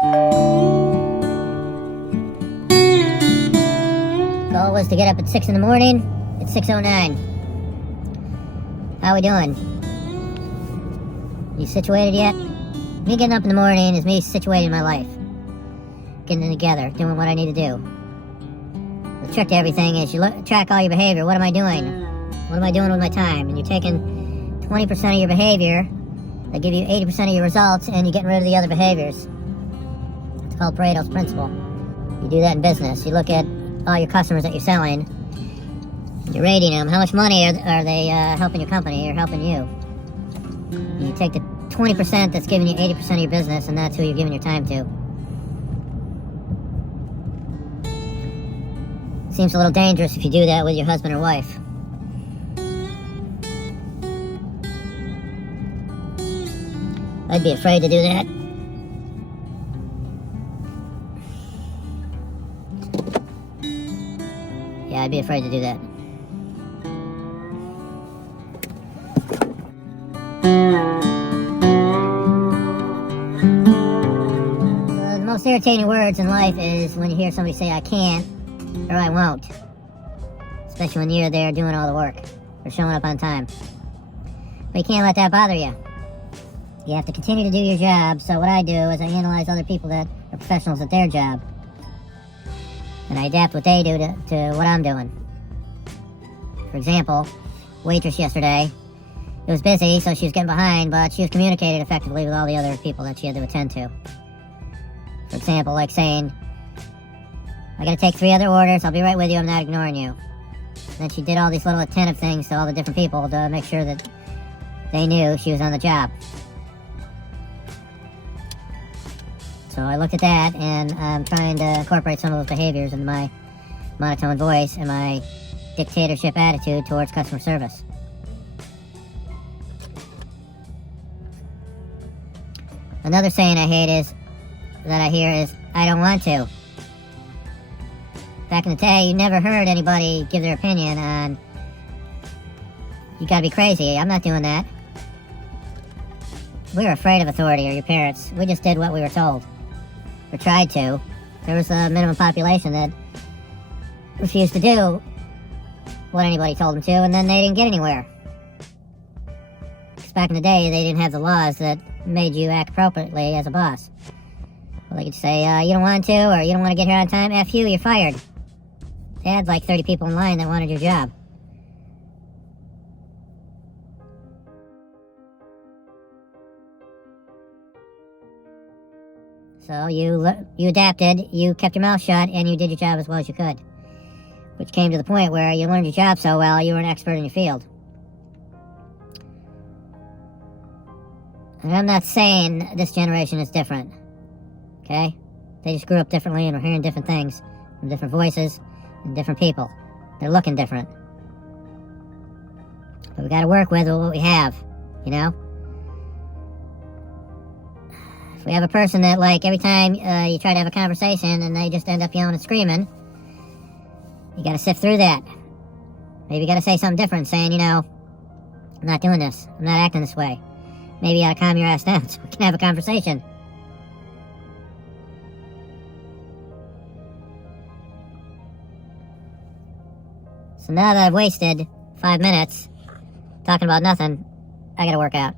Goal was to get up at 6 in the morning. It's 6:09. How we doing? You situated yet? Me getting up in the morning is me situating my life. Getting it together, doing what I need to do. The trick to everything is you track all your behavior. What am I doing? What am I doing with my time? And you're taking 20% of your behavior that give you 80% of your results, and you're getting rid of the other behaviors. It's called Pareto's principle. You do that in business. You look at all your customers that you're selling, you're rating them. How much money are they helping your company or helping you? And you take the 20% that's giving you 80% of your business, and that's who you're giving your time to. Seems a little dangerous if you do that with your husband or wife. I'd be afraid to do that. Yeah, I'd be afraid to do that. The most irritating words in life is when you hear somebody say, I can't, or I won't. Especially when you're there doing all the work, or showing up on time. But you can't let that bother you. You have to continue to do your job, so what I do is I analyze other people that are professionals at their job. And I adapt what they do to what I'm doing. For example, waitress yesterday, it was busy, so she was getting behind, but she was communicating effectively with all the other people that she had to attend to. For example, like saying, I gotta take 3 other orders, I'll be right with you, I'm not ignoring you. And then she did all these little attentive things to all the different people to make sure that they knew she was on the job. So I looked at that, and I'm trying to incorporate some of those behaviors into my monotone voice and my dictatorship attitude towards customer service. Another saying I hate that I hear is, I don't want to. Back in the day, you never heard anybody give their opinion on, you gotta be crazy, I'm not doing that. We were afraid of authority, or your parents. We just did what we were told. Or tried to. There was a minimum population that refused to do what anybody told them to, and then they didn't get anywhere. Because back in the day, they didn't have the laws that made you act appropriately as a boss. Well, they could say, you don't want to, or you don't want to get here on time, F you, you're fired. They had like 30 people in line that wanted your job. So you adapted, you kept your mouth shut, and you did your job as well as you could. Which came to the point where you learned your job so well, you were an expert in your field. And I'm not saying this generation is different, okay? They just grew up differently and are hearing different things from different voices and different people. They're looking different. But we gotta work with what we have, you know? If we have a person that, like, every time you try to have a conversation and they just end up yelling and screaming, you gotta sift through that. Maybe you gotta say something different, saying, you know, I'm not doing this. I'm not acting this way. Maybe you ought to calm your ass down so we can have a conversation. So now that I've wasted 5 minutes talking about nothing, I gotta work out.